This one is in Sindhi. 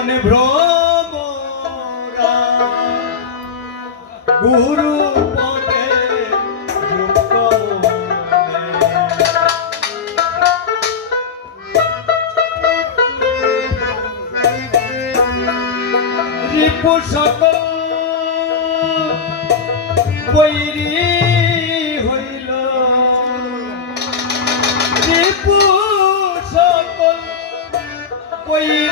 ਨੇ ਭ੍ਰੋਮਰਾ ਗੁਰੂ ਪਦੇ